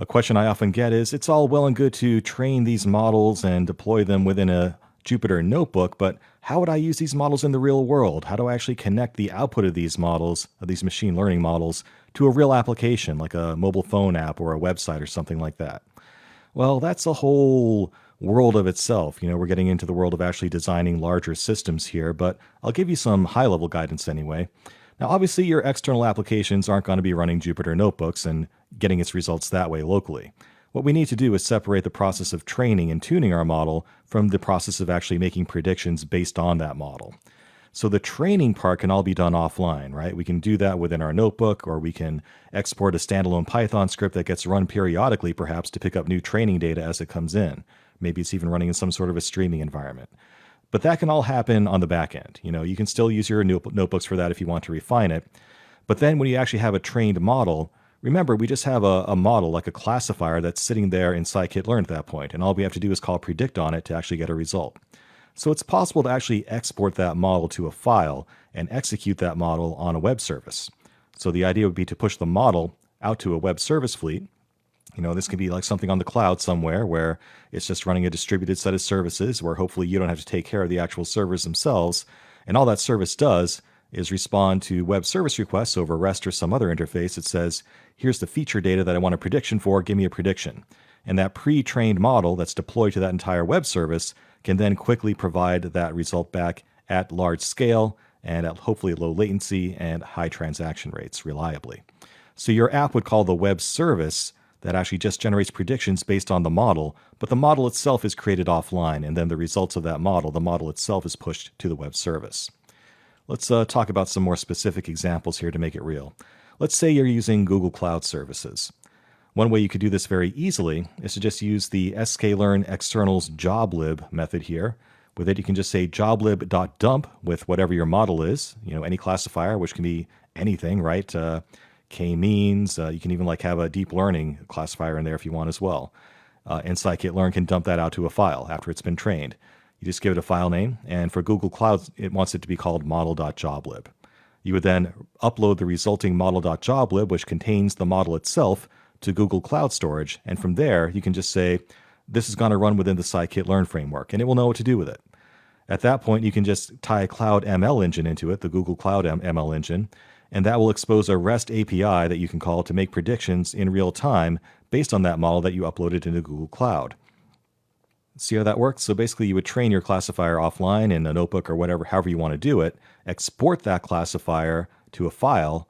A question I often get is it's all well and good to train these models and deploy them within a Jupyter notebook, but how would I use these models in the real world? How do I actually connect the output of these models, of these machine learning models, to a real application like a mobile phone app or a website or something like that? Well, that's a whole world of itself. We're getting into the world of actually designing larger systems here, but I'll give you some high level guidance anyway. Now, obviously, your external applications aren't going to be running Jupyter notebooks and getting its results that way locally. What we need to do is separate the process of training and tuning our model from the process of actually making predictions based on that model. So the training part can all be done offline, right? We can do that within our notebook, or we can export a standalone Python script that gets run periodically, perhaps to pick up new training data as it comes in. Maybe it's even running in some sort of a streaming environment. But that can all happen on the back end. You can still use your notebooks for that if you want to refine it. But then when you actually have a trained model, remember, we just have a model, like a classifier, that's sitting there in scikit-learn at that point, and all we have to do is call predict on it to actually get a result. So it's possible to actually export that model to a file and execute that model on a web service. So the idea would be to push the model out to a web service fleet. This can be like something on the cloud somewhere where it's just running a distributed set of services where hopefully you don't have to take care of the actual servers themselves. And all that service does is respond to web service requests over REST or some other interface. It says, here's the feature data that I want a prediction for, give me a prediction. And that pre-trained model that's deployed to that entire web service can then quickly provide that result back at large scale and at hopefully low latency and high transaction rates reliably. So your app would call the web service that actually just generates predictions based on the model, but the model itself is created offline, and then the results of that model, the model itself, is pushed to the web service. Let's talk about some more specific examples here to make it real. Let's say you're using Google Cloud Services. One way you could do this very easily is to just use the sklearn externals joblib method here. With it, you can just say joblib.dump with whatever your model is, any classifier, which can be anything, right? K-means, you can even have a deep learning classifier in there if you want as well. And scikit-learn can dump that out to a file after it's been trained. You just give it a file name, and for Google Cloud, it wants it to be called model.joblib. You would then upload the resulting model.joblib, which contains the model itself, to Google Cloud Storage, and from there, you can just say, this is going to run within the scikit-learn framework, and it will know what to do with it. At that point, you can just tie a Cloud ML engine into it, the Google Cloud ML engine, and that will expose a REST API that you can call to make predictions in real time based on that model that you uploaded into Google Cloud. See how that works? So basically, you would train your classifier offline in a notebook or whatever, however you want to do it, export that classifier to a file,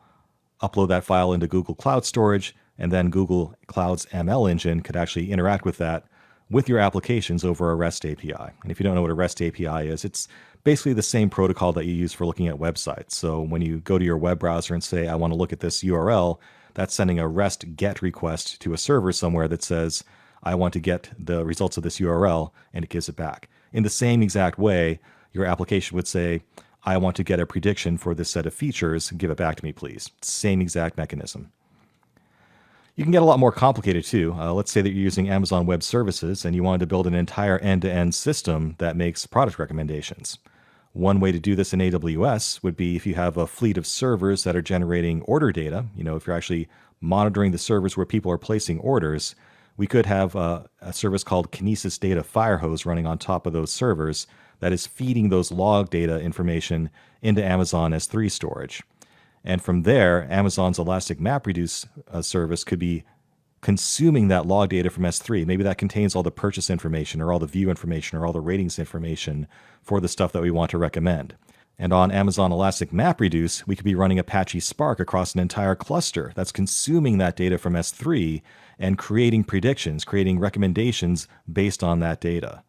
upload that file into Google Cloud Storage, and then Google Cloud's ML engine could actually interact with that with your applications over a REST API. And if you don't know what a REST API is, it's basically the same protocol that you use for looking at websites. So when you go to your web browser and say, I want to look at this URL, that's sending a REST GET request to a server somewhere that says, I want to get the results of this URL, and it gives it back. In the same exact way, your application would say, I want to get a prediction for this set of features, give it back to me, please. Same exact mechanism. You can get a lot more complicated too. Let's say that you're using Amazon Web Services and you wanted to build an entire end-to-end system that makes product recommendations. One way to do this in AWS would be if you have a fleet of servers that are generating order data. If you're actually monitoring the servers where people are placing orders, we could have a service called Kinesis Data Firehose running on top of those servers that is feeding those log data information into Amazon S3 storage. And from there, Amazon's Elastic MapReduce service could be consuming that log data from S3. Maybe that contains all the purchase information or all the view information or all the ratings information for the stuff that we want to recommend. And on Amazon Elastic MapReduce, we could be running Apache Spark across an entire cluster that's consuming that data from S3 and creating predictions, creating recommendations based on that data.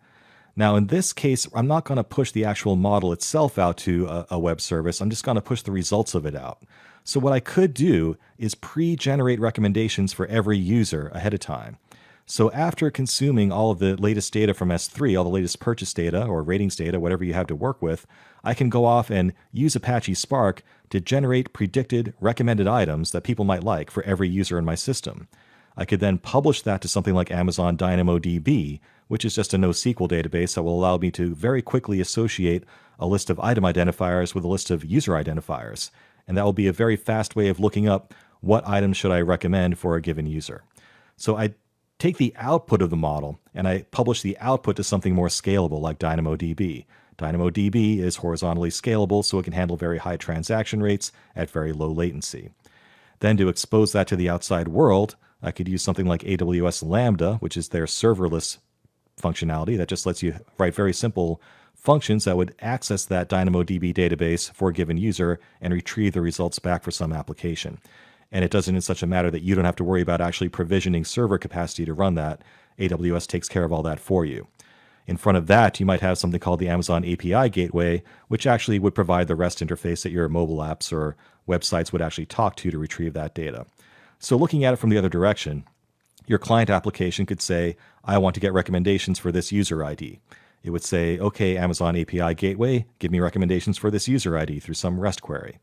Now, in this case, I'm not going to push the actual model itself out to a web service. I'm just going to push the results of it out. So what I could do is pre-generate recommendations for every user ahead of time. So after consuming all of the latest data from S3, all the latest purchase data or ratings data, whatever you have to work with, I can go off and use Apache Spark to generate predicted recommended items that people might like for every user in my system. I could then publish that to something like Amazon DynamoDB, which is just a NoSQL database that will allow me to very quickly associate a list of item identifiers with a list of user identifiers. And that will be a very fast way of looking up what items should I recommend for a given user. So I take the output of the model and I publish the output to something more scalable like DynamoDB. DynamoDB is horizontally scalable, so it can handle very high transaction rates at very low latency. Then to expose that to the outside world, I could use something like AWS Lambda, which is their serverless functionality that just lets you write very simple functions that would access that DynamoDB database for a given user and retrieve the results back for some application. And it does it in such a manner that you don't have to worry about actually provisioning server capacity to run that. AWS takes care of all that for you. In front of that, you might have something called the Amazon API Gateway, which actually would provide the REST interface that your mobile apps or websites would actually talk to retrieve that data. So looking at it from the other direction, your client application could say, I want to get recommendations for this user ID. It would say, okay, Amazon API Gateway, give me recommendations for this user ID through some REST query.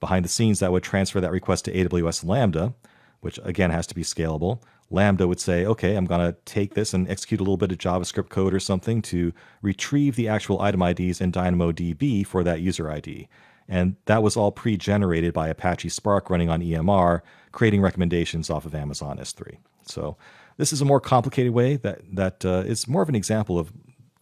Behind the scenes, that would transfer that request to AWS Lambda, which again has to be scalable. Lambda would say, okay, I'm going to take this and execute a little bit of JavaScript code or something to retrieve the actual item IDs in DynamoDB for that user ID. And that was all pre-generated by Apache Spark running on EMR, creating recommendations off of Amazon S3. So this is a more complicated way that is more of an example of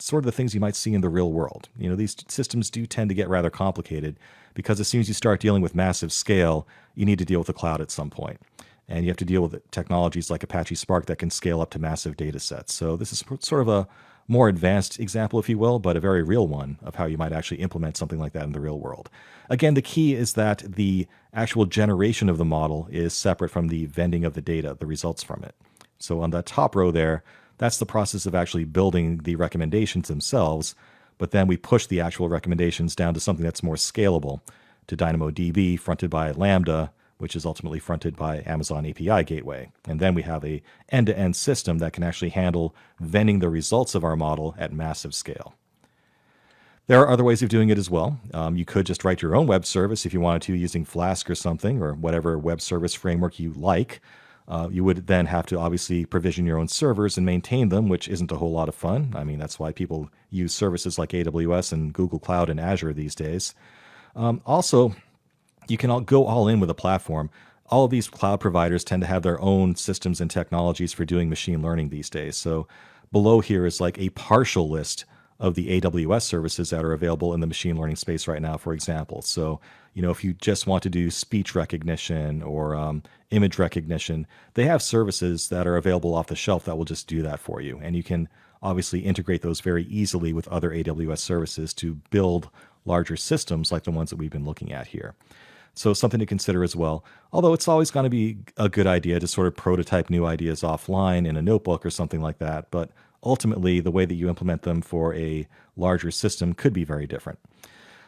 sort of the things you might see in the real world. You know, these systems do tend to get rather complicated because as soon as you start dealing with massive scale, you need to deal with the cloud at some point. And you have to deal with technologies like Apache Spark that can scale up to massive data sets. So this is sort of a more advanced example, if you will, but a very real one of how you might actually implement something like that in the real world. Again, the key is that the actual generation of the model is separate from the vending of the data, the results from it. So on that top row there, that's the process of actually building the recommendations themselves, but then we push the actual recommendations down to something that's more scalable, to DynamoDB fronted by Lambda, which is ultimately fronted by Amazon API Gateway. And then we have a end-to-end system that can actually handle vending the results of our model at massive scale. There are other ways of doing it as well. You could just write your own web service if you wanted to using Flask or something, or whatever web service framework you like. You would then have to obviously provision your own servers and maintain them, which isn't a whole lot of fun. I mean, that's why people use services like AWS and Google Cloud and Azure these days. Also, you can go all in with a platform. All of these cloud providers tend to have their own systems and technologies for doing machine learning these days. So below here is like a partial list of the AWS services that are available in the machine learning space right now, for example. So, you know, if you just want to do speech recognition or image recognition, they have services that are available off the shelf that will just do that for you. And you can obviously integrate those very easily with other AWS services to build larger systems like the ones that we've been looking at here. So something to consider as well, although it's always going to be a good idea to sort of prototype new ideas offline in a notebook or something like that. But ultimately, the way that you implement them for a larger system could be very different.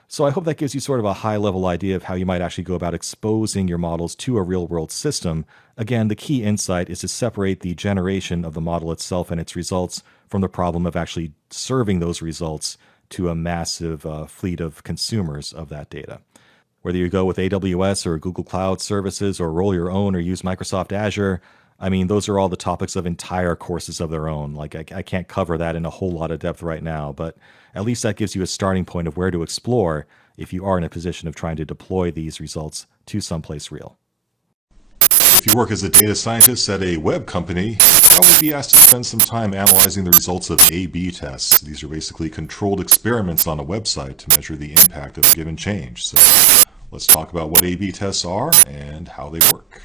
So I hope that gives you sort of a high-level idea of how you might actually go about exposing your models to a real-world system. Again, the key insight is to separate the generation of the model itself and its results from the problem of actually serving those results to a massive fleet of consumers of that data. Whether you go with AWS or Google Cloud services or roll your own or use Microsoft Azure, I mean, those are all the topics of entire courses of their own. Like I can't cover that in a whole lot of depth right now, but at least that gives you a starting point of where to explore if you are in a position of trying to deploy these results to someplace real. If you work as a data scientist at a web company, you'll probably be asked to spend some time analyzing the results of A/B tests. These are basically controlled experiments on a website to measure the impact of a given change. So let's talk about what A/B tests are and how they work.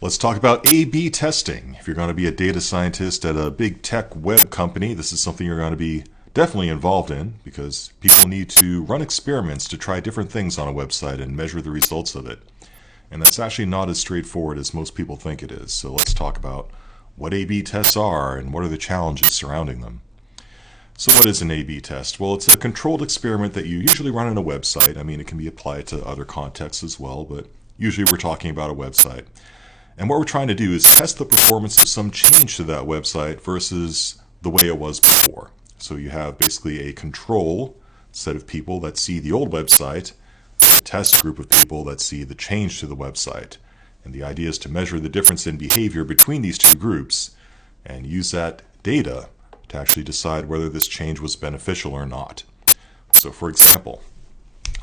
Let's talk about A/B testing. If you're going to be a data scientist at a big tech web company, this is something you're going to be definitely involved in because people need to run experiments to try different things on a website and measure the results of it. And that's actually not as straightforward as most people think it is. So let's talk about what A/B tests are and what are the challenges surrounding them. So what is an A/B test? Well, it's a controlled experiment that you usually run on a website. I mean, it can be applied to other contexts as well, but usually we're talking about a website. And what we're trying to do is test the performance of some change to that website versus the way it was before. So you have basically a control set of people that see the old website and a test group of people that see the change to the website. And the idea is to measure the difference in behavior between these two groups and use that data to actually decide whether this change was beneficial or not. So for example,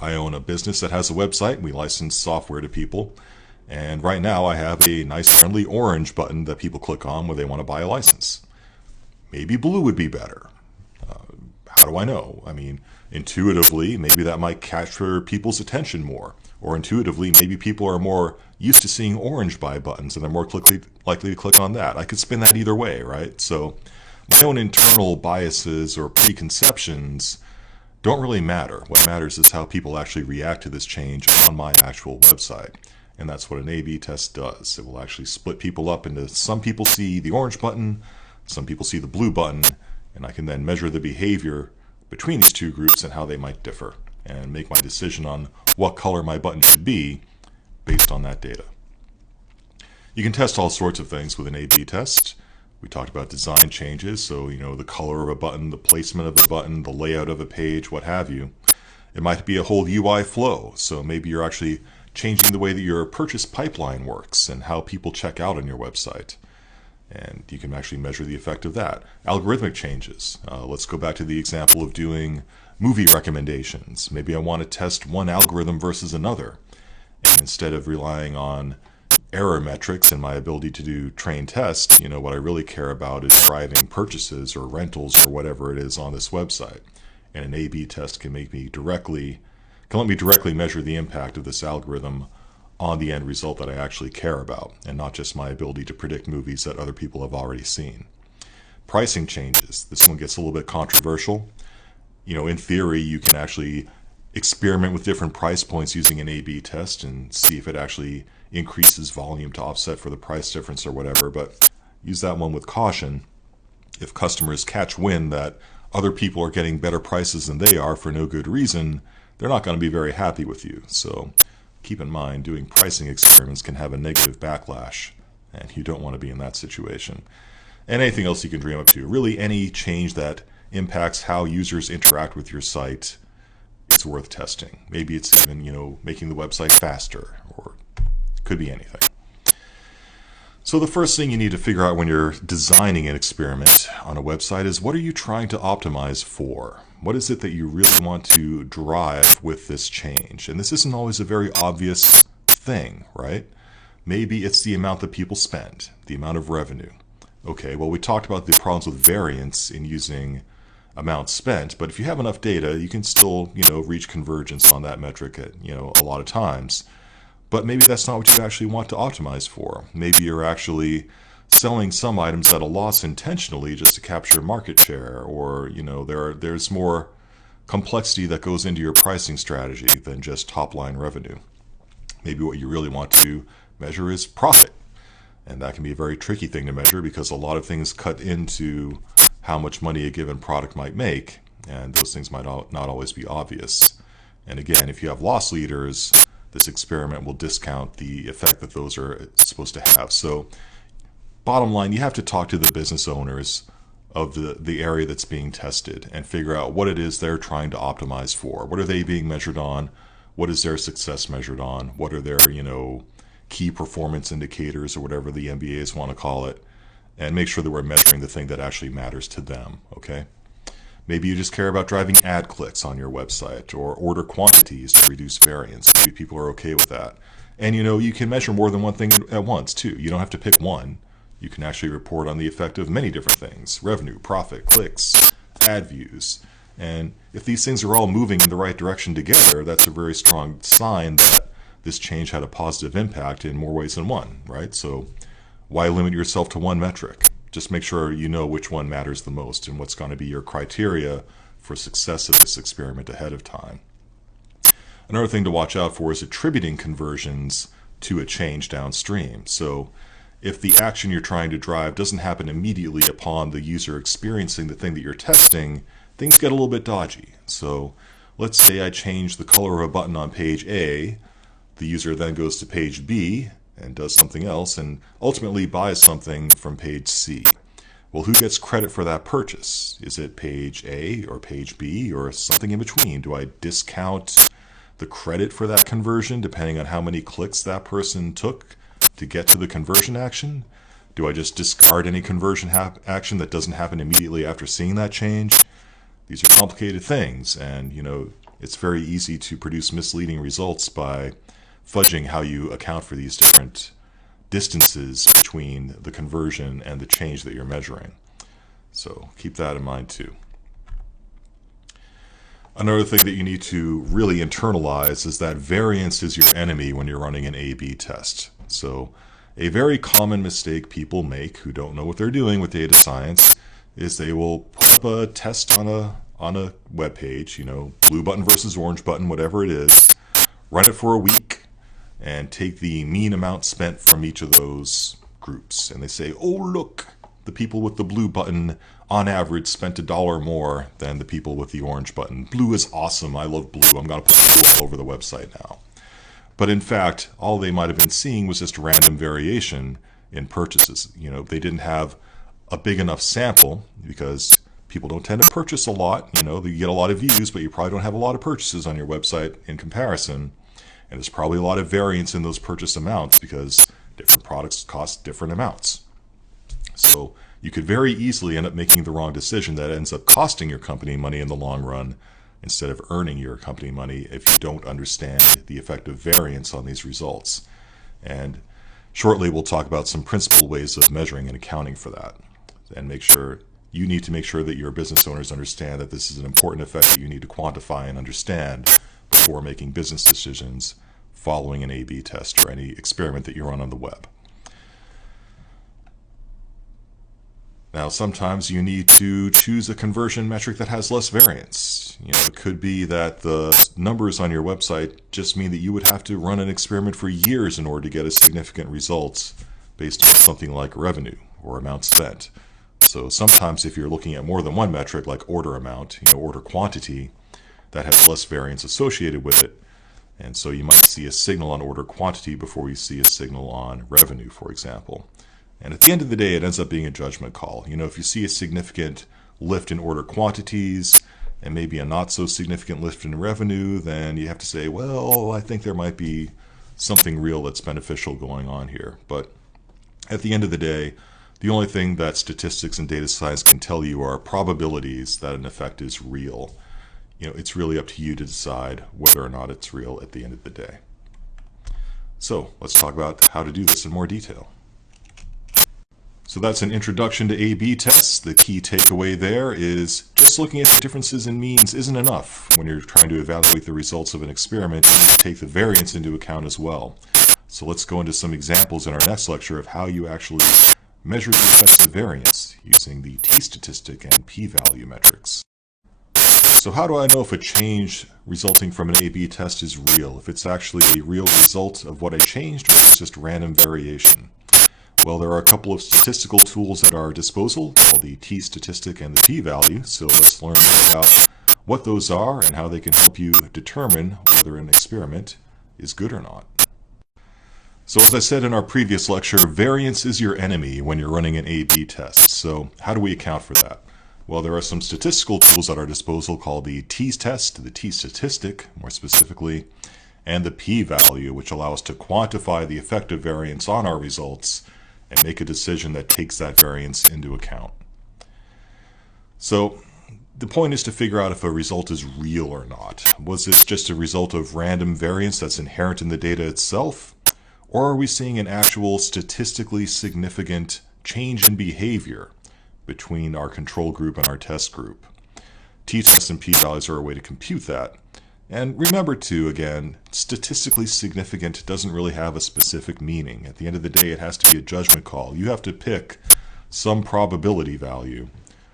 I own a business that has a website. We license software to people. And right now I have a nice friendly orange button that people click on when they want to buy a license. Maybe blue would be better. How do I know? I mean, intuitively, maybe that might capture people's attention more. Or intuitively, maybe people are more used to seeing orange buy buttons and they're more likely to click on that. I could spin that either way, right? So my own internal biases or preconceptions don't really matter. What matters is how people actually react to this change on my actual website. And that's what an A/B test does. It will actually split people up into some people see the orange button, some people see the blue button, and I can then measure the behavior between these two groups and how they might differ and make my decision on what color my button should be based on that data. You can test all sorts of things with an A/B test. We talked about design changes, so the color of a button, the placement of a button, the layout of a page, what have you. It might be a whole UI flow, so maybe you're actually changing the way that your purchase pipeline works and how people check out on your website. And you can actually measure the effect of that. Algorithmic changes. Let's go back to the example of doing movie recommendations. Maybe I want to test one algorithm versus another. And instead of relying on error metrics and my ability to do train tests, what I really care about is driving purchases or rentals or whatever it is on this website. And an A/B test can let me directly measure the impact of this algorithm on the end result that I actually care about, and not just my ability to predict movies that other people have already seen. Pricing changes. This one gets a little bit controversial. In theory, you can actually experiment with different price points using an A/B test and see if it actually increases volume to offset for the price difference or whatever, but use that one with caution. If customers catch wind that other people are getting better prices than they are for no good reason, they're not going to be very happy with you. So keep in mind, doing pricing experiments can have a negative backlash, and you don't want to be in that situation. And anything else you can dream up to. Really, any change that impacts how users interact with your site is worth testing. Maybe it's even, making the website faster, or could be anything. So the first thing you need to figure out when you're designing an experiment on a website is, what are you trying to optimize for? What is it that you really want to drive with this change? And this isn't always a very obvious thing, right? Maybe it's the amount that people spend, the amount of revenue. Okay, well, we talked about the problems with variance in using amount spent, but if you have enough data, you can still, reach convergence on that metric at, a lot of times. But maybe that's not what you actually want to optimize for. Maybe you're actually selling some items at a loss intentionally just to capture market share, or, there's more complexity that goes into your pricing strategy than just top-line revenue. Maybe what you really want to measure is profit. And that can be a very tricky thing to measure because a lot of things cut into how much money a given product might make, and those things might not always be obvious. And again, if you have loss leaders, this experiment will discount the effect that those are supposed to have. So bottom line, you have to talk to the business owners of the area that's being tested and figure out what it is they're trying to optimize for. What are they being measured on? What is their success measured on? What are their, key performance indicators, or whatever the MBAs want to call it, and make sure that we're measuring the thing that actually matters to them, okay? Maybe you just care about driving ad clicks on your website, or order quantities to reduce variance. Maybe people are okay with that. And you can measure more than one thing at once too. You don't have to pick one. You can actually report on the effect of many different things: revenue, profit, clicks, ad views. And if these things are all moving in the right direction together, that's a very strong sign that this change had a positive impact in more ways than one, right? So why limit yourself to one metric? Just make sure you know which one matters the most and what's going to be your criteria for success of this experiment ahead of time. Another thing to watch out for is attributing conversions to a change downstream. So if the action you're trying to drive doesn't happen immediately upon the user experiencing the thing that you're testing, things get a little bit dodgy. So let's say I change the color of a button on page A. The user then goes to page B and does something else and ultimately buys something from page C. Well, who gets credit for that purchase? Is it page A or page B or something in between? Do I discount the credit for that conversion depending on how many clicks that person took to get to the conversion action? Do I just discard any conversion action that doesn't happen immediately after seeing that change? These are complicated things, and it's very easy to produce misleading results by fudging how you account for these different distances between the conversion and the change that you're measuring. So keep that in mind too. Another thing that you need to really internalize is that variance is your enemy when you're running an A/B test. So a very common mistake people make who don't know what they're doing with data science is they will put up a test on a web page, blue button versus orange button, whatever it is, run it for a week, and take the mean amount spent from each of those groups. And they say, oh, look, the people with the blue button on average spent $1 more than the people with the orange button. Blue is awesome. I love blue. I'm going to put blue all over the website now. But in fact, all they might have been seeing was just random variation in purchases. They didn't have a big enough sample because people don't tend to purchase a lot. You get a lot of views, but you probably don't have a lot of purchases on your website in comparison. And there's probably a lot of variance in those purchase amounts because different products cost different amounts. So you could very easily end up making the wrong decision that ends up costing your company money in the long run instead of earning your company money if you don't understand the effect of variance on these results. And shortly we'll talk about some principled ways of measuring and accounting for that. And you need to make sure that your business owners understand that this is an important effect that you need to quantify and understand before making business decisions following an A/B test or any experiment that you run on the web. Now, sometimes you need to choose a conversion metric that has less variance. It could be that the numbers on your website just mean that you would have to run an experiment for years in order to get a significant results based on something like revenue or amount spent. So sometimes if you're looking at more than one metric, like order amount, order quantity, that has less variance associated with it. And so you might see a signal on order quantity before you see a signal on revenue, for example. And at the end of the day, it ends up being a judgment call. If you see a significant lift in order quantities and maybe a not so significant lift in revenue, then you have to say, well, I think there might be something real that's beneficial going on here. But at the end of the day, the only thing that statistics and data science can tell you are probabilities that an effect is real. It's really up to you to decide whether or not it's real at the end of the day. So let's talk about how to do this in more detail. So that's an introduction to A/B tests. The key takeaway there is just looking at the differences in means isn't enough. When you're trying to evaluate the results of an experiment, you need to take the variance into account as well. So let's go into some examples in our next lecture of how you actually measure the effects of variance using the t-statistic and p-value metrics. So how do I know if a change resulting from an A/B test is real, if it's actually a real result of what I changed, or if it's just random variation? Well, there are a couple of statistical tools at our disposal called the t-statistic and the p-value. So let's learn more about what those are and how they can help you determine whether an experiment is good or not. So as I said in our previous lecture, variance is your enemy when you're running an A/B test. So how do we account for that? Well, there are some statistical tools at our disposal called the t-test, the t-statistic more specifically, and the p-value, which allow us to quantify the effect of variance on our results and make a decision that takes that variance into account. So the point is to figure out if a result is real or not. Was this just a result of random variance that's inherent in the data itself? Or are we seeing an actual statistically significant change in behavior between our control group and our test group? T-tests and p-values are a way to compute that. And remember too, again, statistically significant doesn't really have a specific meaning. At the end of the day, it has to be a judgment call. You have to pick some probability value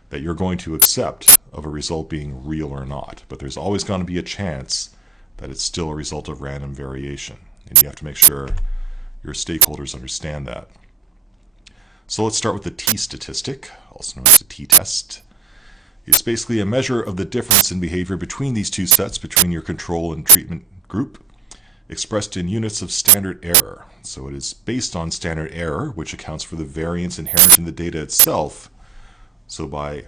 that you're going to accept of a result being real or not. But there's always going to be a chance that it's still a result of random variation. And you have to make sure your stakeholders understand that. So let's start with the t-statistic, also known as the t-test. It's basically a measure of the difference in behavior between these two sets, between your control and treatment group, expressed in units of standard error. So it is based on standard error, which accounts for the variance inherent in the data itself. So by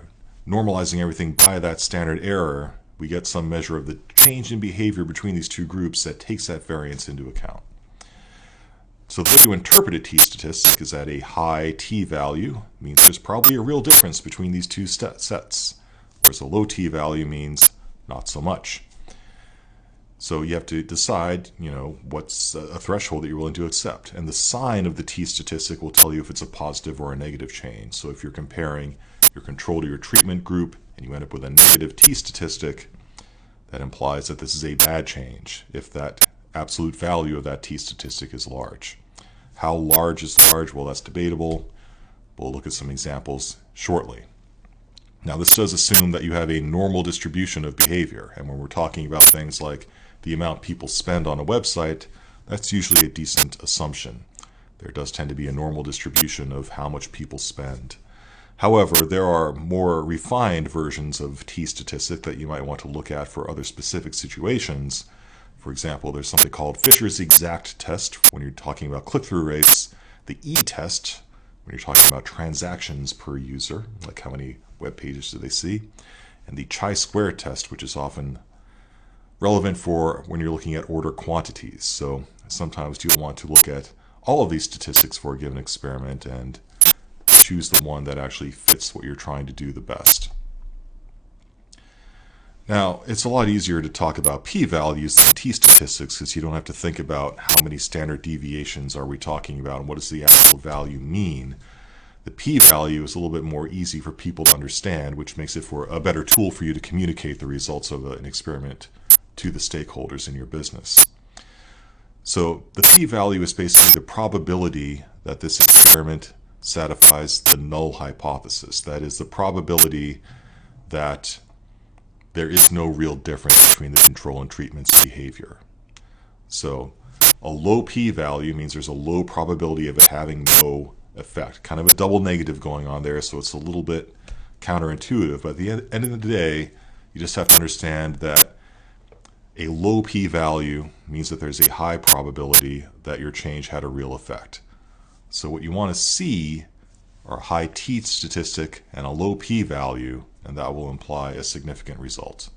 normalizing everything by that standard error, we get some measure of the change in behavior between these two groups that takes that variance into account. So the way to interpret a t-statistic is that a high t-value means there's probably a real difference between these two sets, whereas a low t-value means not so much. So you have to decide, what's a threshold that you're willing to accept. And the sign of the t-statistic will tell you if it's a positive or a negative change. So if you're comparing your control to your treatment group and you end up with a negative t-statistic, that implies that this is a bad change if that absolute value of that t-statistic is large. How large is large? Well, that's debatable. We'll look at some examples shortly. Now, this does assume that you have a normal distribution of behavior. And when we're talking about things like the amount people spend on a website, that's usually a decent assumption. There does tend to be a normal distribution of how much people spend. However, there are more refined versions of t-statistic that you might want to look at for other specific situations. For example, there's something called Fisher's exact test when you're talking about click-through rates, the e-test when you're talking about transactions per user, like how many web pages do they see, and the chi-square test, which is often relevant for when you're looking at order quantities. So sometimes you'll want to look at all of these statistics for a given experiment and choose the one that actually fits what you're trying to do the best. Now, it's a lot easier to talk about p-values than t-statistics because you don't have to think about how many standard deviations are we talking about and what does the actual value mean. The p-value is a little bit more easy for people to understand, which makes it for a better tool for you to communicate the results of an experiment to the stakeholders in your business. So the p-value is basically the probability that this experiment satisfies the null hypothesis. That is the probability that there is no real difference between the control and treatment's behavior. So a low p-value means there's a low probability of it having no effect. Kind of a double negative going on there, so it's a little bit counterintuitive. But at the end of the day, you just have to understand that a low p-value means that there's a high probability that your change had a real effect. So what you want to see are a high t-statistic and a low p-value, and that will imply a significant result.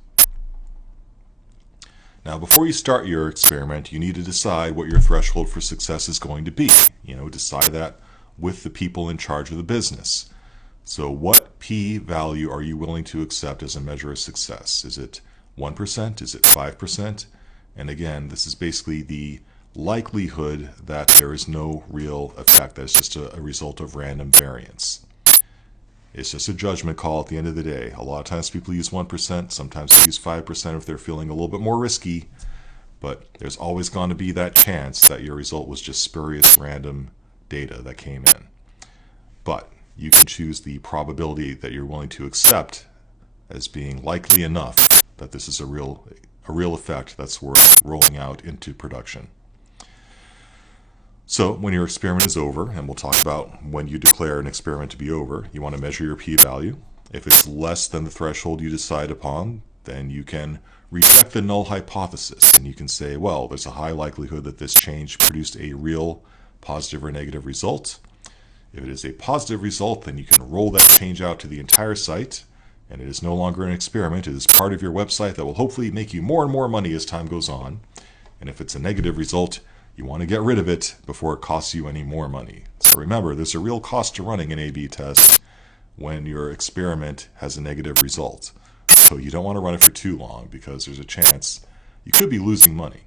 Now, before you start your experiment, you need to decide what your threshold for success is going to be. Decide that with the people in charge of the business. So what p-value are you willing to accept as a measure of success? Is it 1%? Is it 5%? And again, this is basically the likelihood that there is no real effect. That's just a result of random variance. It's just a judgment call at the end of the day. A lot of times people use 1%, sometimes they use 5% if they're feeling a little bit more risky, but there's always going to be that chance that your result was just spurious random data that came in. But you can choose the probability that you're willing to accept as being likely enough that this is a real effect that's worth rolling out into production. So when your experiment is over, and we'll talk about when you declare an experiment to be over, you want to measure your p-value. If it's less than the threshold you decide upon, then you can reject the null hypothesis, and you can say, well, there's a high likelihood that this change produced a real positive or negative result. If it is a positive result, then you can roll that change out to the entire site, and it is no longer an experiment. It is part of your website that will hopefully make you more and more money as time goes on. And if it's a negative result, you want to get rid of it before it costs you any more money. So remember, there's a real cost to running an A/B test when your experiment has a negative result. So you don't want to run it for too long because there's a chance you could be losing money.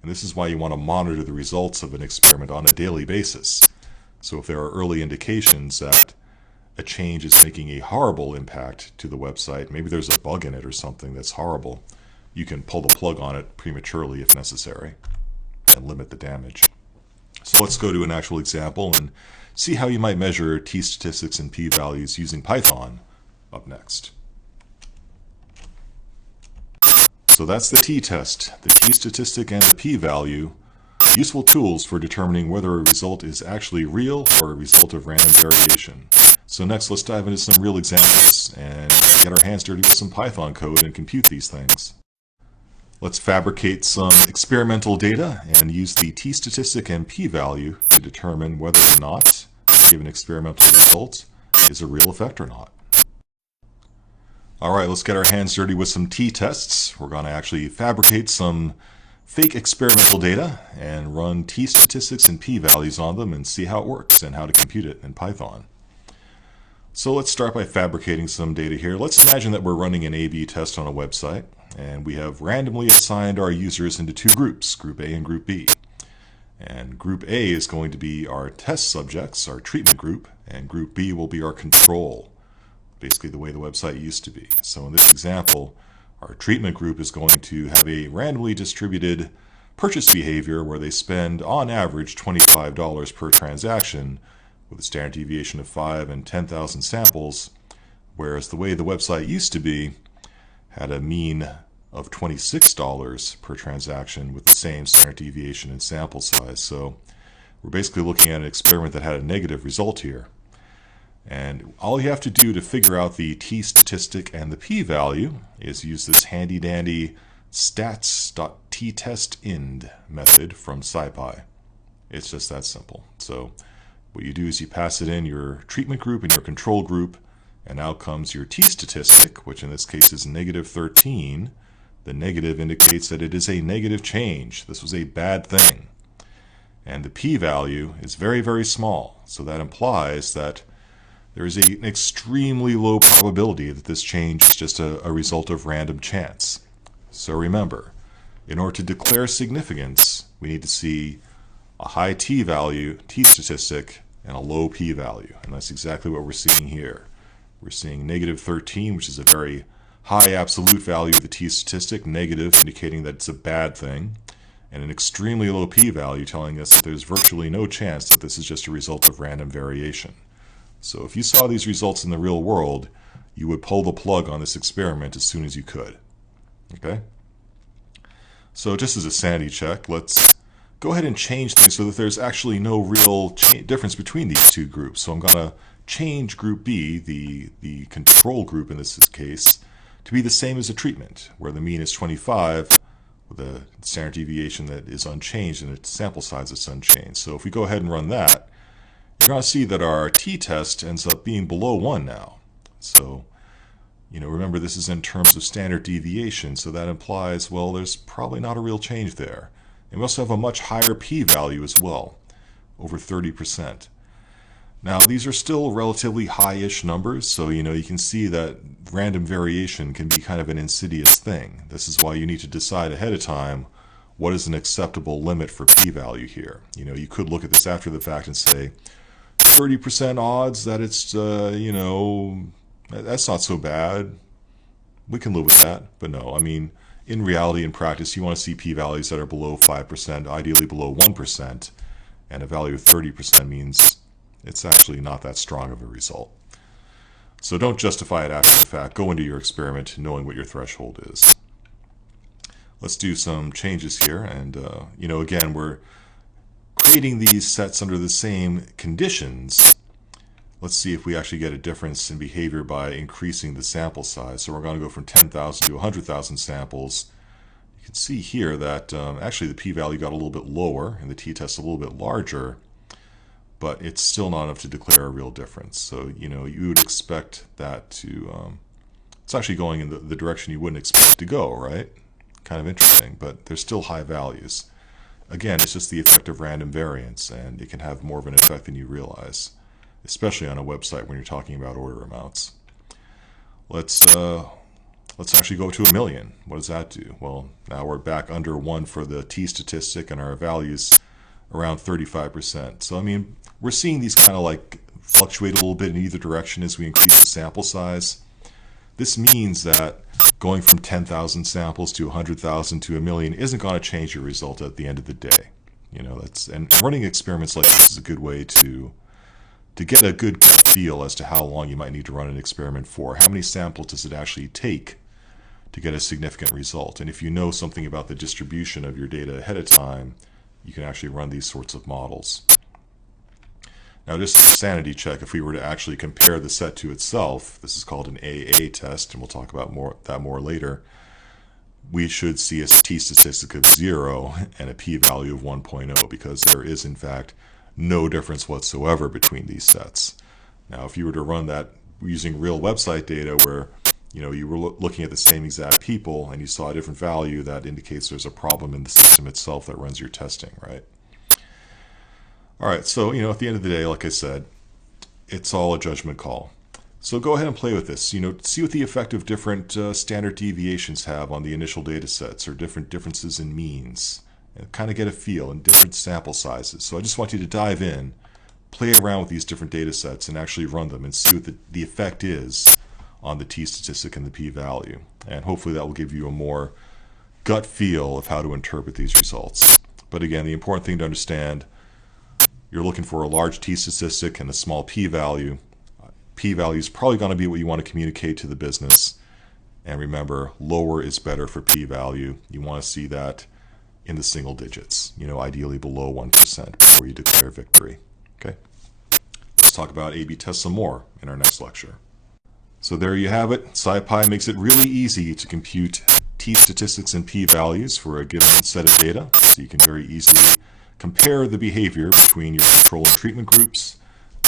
And this is why you want to monitor the results of an experiment on a daily basis. So if there are early indications that a change is making a horrible impact to the website, maybe there's a bug in it or something that's horrible, you can pull the plug on it prematurely if necessary and limit the damage. So let's go to an actual example and see how you might measure t-statistics and p-values using Python up next. So that's the t-test, the t-statistic and the p-value, useful tools for determining whether a result is actually real or a result of random variation. So next, let's dive into some real examples and get our hands dirty with some Python code and compute these things. Let's fabricate some experimental data and use the t-statistic and p-value to determine whether or not a given experimental result is a real effect or not. All right, let's get our hands dirty with some t-tests. We're going to actually fabricate some fake experimental data and run t-statistics and p-values on them and see how it works and how to compute it in Python. So let's start by fabricating some data here. Let's imagine that we're running an A/B test on a website. and we have randomly assigned our users into two groups, Group A and Group B. And Group A is going to be our test subjects, our treatment group, and Group B will be our control, basically the way the website used to be. So in this example, our treatment group is going to have a randomly distributed purchase behavior where they spend on average $25 per transaction with a standard deviation of 5 and 10,000 samples, whereas the way the website used to be had a mean of $26 per transaction with the same standard deviation and sample size. So we're basically looking at an experiment that had a negative result here. And all you have to do to figure out the t-statistic and the p-value is use this handy-dandy stats.ttestInd method from SciPy. It's just that simple. So what you do is you pass it in your treatment group and your control group, and out comes your t-statistic, which in this case is negative 13. The negative indicates that it is a negative change. This was a bad thing. And the p-value is very, very small. So that implies that there is an extremely low probability that this change is just a result of random chance. So remember, in order to declare significance, we need to see a high t-value, t-statistic, and a low p-value. And that's exactly what we're seeing here. We're seeing negative 13, which is a very high absolute value of the t-statistic, negative indicating that it's a bad thing, and an extremely low p-value telling us that there's virtually no chance that this is just a result of random variation. So if you saw these results in the real world, you would pull the plug on this experiment as soon as you could. Okay? So just as a sanity check, let's go ahead and change things so that there's actually no real difference between these two groups. So I'm going to change Group B, the control group in this case, to be the same as the treatment, where the mean is 25 with a standard deviation that is unchanged and its sample size is unchanged. So if we go ahead and run that, you're going to see that our t-test ends up being below 1 now. So, remember this is in terms of standard deviation, so that implies, well, there's probably not a real change there. And we also have a much higher p-value as well, over 30%. Now, these are still relatively high-ish numbers, so, you can see that random variation can be kind of an insidious thing. This is why you need to decide ahead of time what is an acceptable limit for p-value here. You could look at this after the fact and say, 30% odds that it's, that's not so bad. We can live with that. But no, in reality, in practice, you want to see p-values that are below 5%, ideally below 1%, and a value of 30% means it's actually not that strong of a result. So don't justify it after the fact. Go into your experiment knowing what your threshold is. Let's do some changes here. And, again, we're creating these sets under the same conditions. Let's see if we actually get a difference in behavior by increasing the sample size. So we're going to go from 10,000 to 100,000 samples. You can see here that actually the p-value got a little bit lower and the t-test a little bit larger, but it's still not enough to declare a real difference. So, you would expect that to, it's actually going in the direction you wouldn't expect it to go, right? Kind of interesting, but there's still high values. Again, it's just the effect of random variance, and it can have more of an effect than you realize, especially on a website when you're talking about order amounts. Let's actually go to 1 million. What does that do? Well, now we're back under 1 for the t-statistic, and our value's around 35%. So, we're seeing these kind of fluctuate a little bit in either direction as we increase the sample size. This means that going from 10,000 samples to 100,000 to 1 million isn't going to change your result at the end of the day. And running experiments like this is a good way to get a good gut feel as to how long you might need to run an experiment for. How many samples does it actually take to get a significant result? And if you know something about the distribution of your data ahead of time, you can actually run these sorts of models. Now, just as a sanity check, if we were to actually compare the set to itself, this is called an AA test, and we'll talk about that more later, we should see a t-statistic of 0 and a p-value of 1.0 because there is, in fact, no difference whatsoever between these sets. Now, if you were to run that using real website data where you were looking at the same exact people and you saw a different value, that indicates there's a problem in the system itself that runs your testing, right? All right, so, at the end of the day, like I said, it's all a judgment call. So go ahead and play with this. See what the effect of different standard deviations have on the initial data sets, or different differences in means, and kind of get a feel in different sample sizes. So I just want you to dive in, play around with these different data sets, and actually run them and see what the effect is on the t-statistic and the p-value. And hopefully that will give you a more gut feel of how to interpret these results. But again, the important thing to understand, you're looking for a large t-statistic and a small p-value. P-value is probably going to be what you want to communicate to the business. And remember, lower is better for p-value. You want to see that in the single digits, ideally below 1% before you declare victory. Okay? Let's talk about A/B tests some more in our next lecture. So there you have it. SciPy makes it really easy to compute t-statistics and p-values for a given set of data. So you can very easily compare the behavior between your control and treatment groups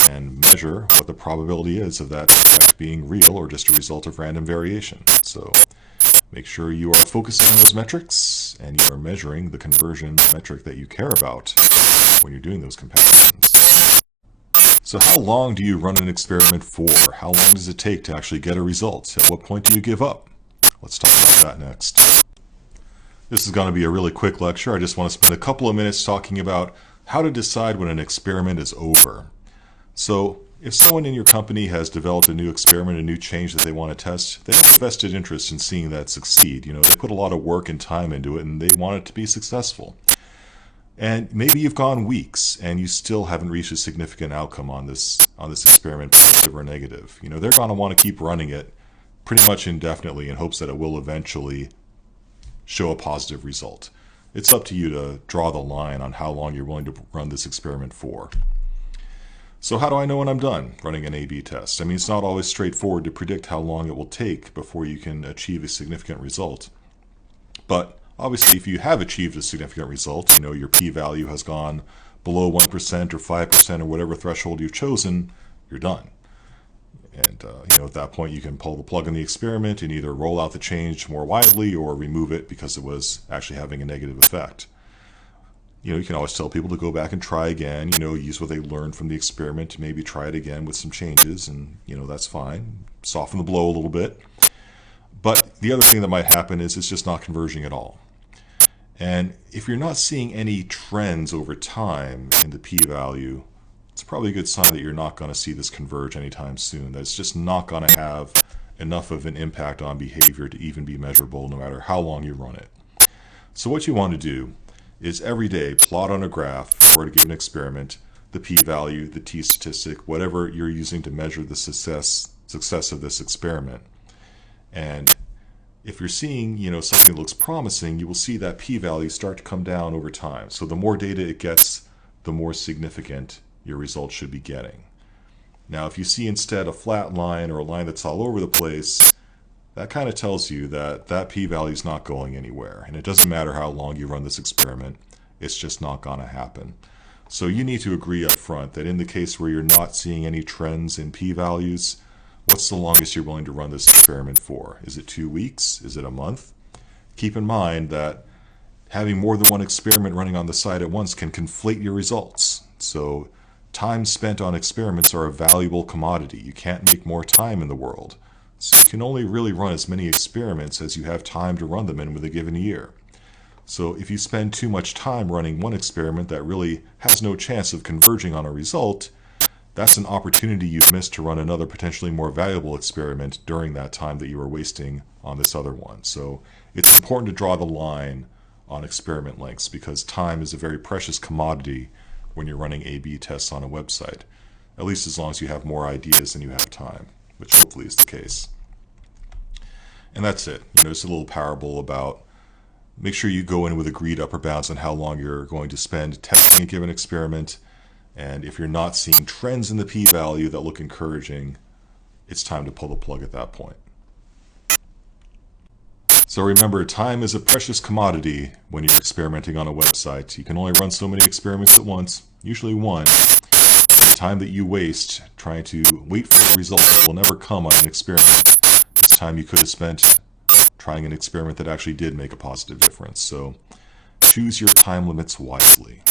and measure what the probability is of that effect being real or just a result of random variation. So make sure you are focusing on those metrics and you are measuring the conversion metric that you care about when you're doing those comparisons. So how long do you run an experiment for? How long does it take to actually get a result? At what point do you give up? Let's talk about that next. This is going to be a really quick lecture. I just want to spend a couple of minutes talking about how to decide when an experiment is over. So if someone in your company has developed a new experiment, a new change that they want to test, they have a vested interest in seeing that succeed. They put a lot of work and time into it and they want it to be successful. And maybe you've gone weeks and you still haven't reached a significant outcome on this experiment, positive or negative. They're going to want to keep running it pretty much indefinitely in hopes that it will eventually show a positive result. It's up to you to draw the line on how long you're willing to run this experiment for. So how do I know when I'm done running an A/B test? It's not always straightforward to predict how long it will take before you can achieve a significant result. But obviously, if you have achieved a significant result, your p-value has gone below 1% or 5% or whatever threshold you've chosen, you're done. And at that point, you can pull the plug on the experiment and either roll out the change more widely or remove it because it was actually having a negative effect. You can always tell people to go back and try again, use what they learned from the experiment to maybe try it again with some changes, and that's fine. Soften the blow a little bit. But the other thing that might happen is it's just not converging at all. And if you're not seeing any trends over time in the p-value, it's probably a good sign that you're not going to see this converge anytime soon, that it's just not going to have enough of an impact on behavior to even be measurable no matter how long you run it. So what you want to do is every day plot on a graph for a given experiment the p-value, the t-statistic, whatever you're using to measure the success of this experiment. And if you're seeing, something that looks promising, you will see that p-value start to come down over time. So the more data it gets, the more significant your results should be getting. Now, if you see instead a flat line or a line that's all over the place, that kind of tells you that that p-value is not going anywhere. And it doesn't matter how long you run this experiment, it's just not going to happen. So you need to agree up front that in the case where you're not seeing any trends in p-values, what's the longest you're willing to run this experiment for? Is it 2 weeks? Is it a month? Keep in mind that having more than one experiment running on the site at once can conflate your results. So time spent on experiments are a valuable commodity. You can't make more time in the world. So you can only really run as many experiments as you have time to run them in with a given year. So if you spend too much time running one experiment that really has no chance of converging on a result, that's an opportunity you've missed to run another potentially more valuable experiment during that time that you were wasting on this other one. So it's important to draw the line on experiment lengths because time is a very precious commodity when you're running A/B tests on a website, at least as long as you have more ideas than you have time, which hopefully is the case. And that's it. It's a little parable about make sure you go in with agreed upper bounds on how long you're going to spend testing a given experiment. And if you're not seeing trends in the p-value that look encouraging, it's time to pull the plug at that point. So remember, time is a precious commodity when you're experimenting on a website. You can only run so many experiments at once, usually one. And the time that you waste trying to wait for a result that will never come on an experiment is time you could have spent trying an experiment that actually did make a positive difference. So choose your time limits wisely.